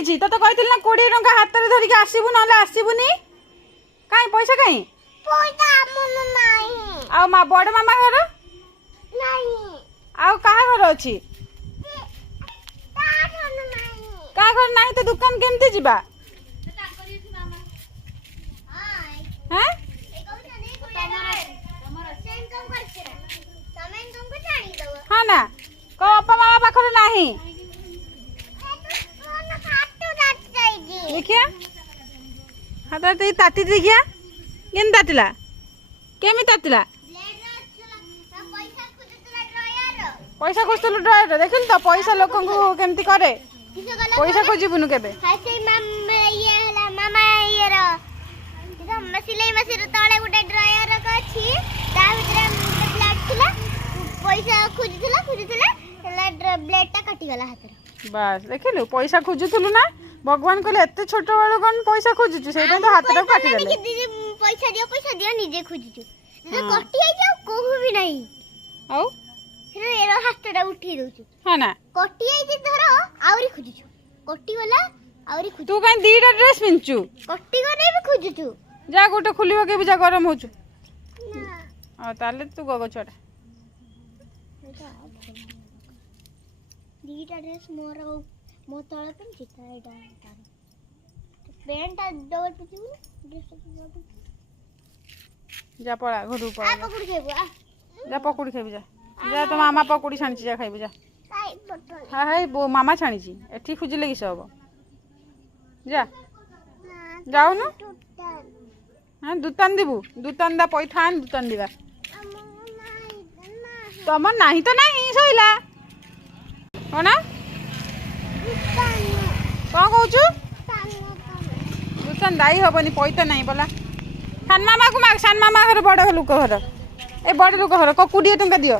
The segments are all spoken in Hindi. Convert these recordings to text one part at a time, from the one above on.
आईची तो कहती ना 20 टंका हाथ में धरिक आसबू ना आसबूनी कहीं पैसा कहीं आ बड़ मामा घर आउ कहा घर अच्छी का घर नहीं तो दुकान केमती जीवा हैं हाँ ना को बापा मामा पाखर नहीं देखिया हाँ तो ताती देखिया केन तातिला केमी तातिला पैसा खोजल ड्रायर देखिल तो पैसा लोक केमती करे पैसा खोजबुनु केबे सिलाई मशीन तले गोटे ड्रायर अछि ता भितरे ब्लेड थिला पैसा खोजुथला ब्लेड ता कटि गला हाथ बस देखिलु पैसा खोजुथलु ना भगवान कहले एते छोट वाला कोन पैसा खोजुछु सेटा तो हाथ रे काटि देले पैसा दियो निजे खोजुछु जे कटि आइ जाऊ कोहू भी नहीं आउ फिर एरो हाथटा उठी दोछु हां ना कटि आइ जे धरो आउरी खोजुछु कटि वाला आउरी खोजु तू काई दीटा ड्रेस पिनचु कटि गने भी खोजुछु जा गोटे खुलिबो के भी जा गरम होछु ना आ ताले तू गगो छोड़ा दीटा ड्रेस मोर मो तळे पिन चिता एटा पैंट डबल पिचु ड्रेस जा पड़ा घरु पड़ा पकड़ खेबु जा पकुड़ी खाइबी जा जा तो मामा पकुड़ी छाणी जा खाइबी जा काई बटल हाँ हाय बो मामा छाणी एठी खुजिले कि सब जा जाऊ न हाँ दुतान देबू दुतान दा पैठा आन दुतान दिबा तुम नहीं तो नहीं सइला कौन कौन कहू दुतान दाई हेनी पैसा नहीं बोला सान मामा को माग सान मामा घर बड़ लोक घर ए बड़ लोक घर को 20 टंका दियो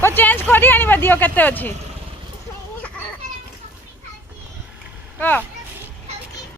को चेंज करी आनिबा दियो केते अछि क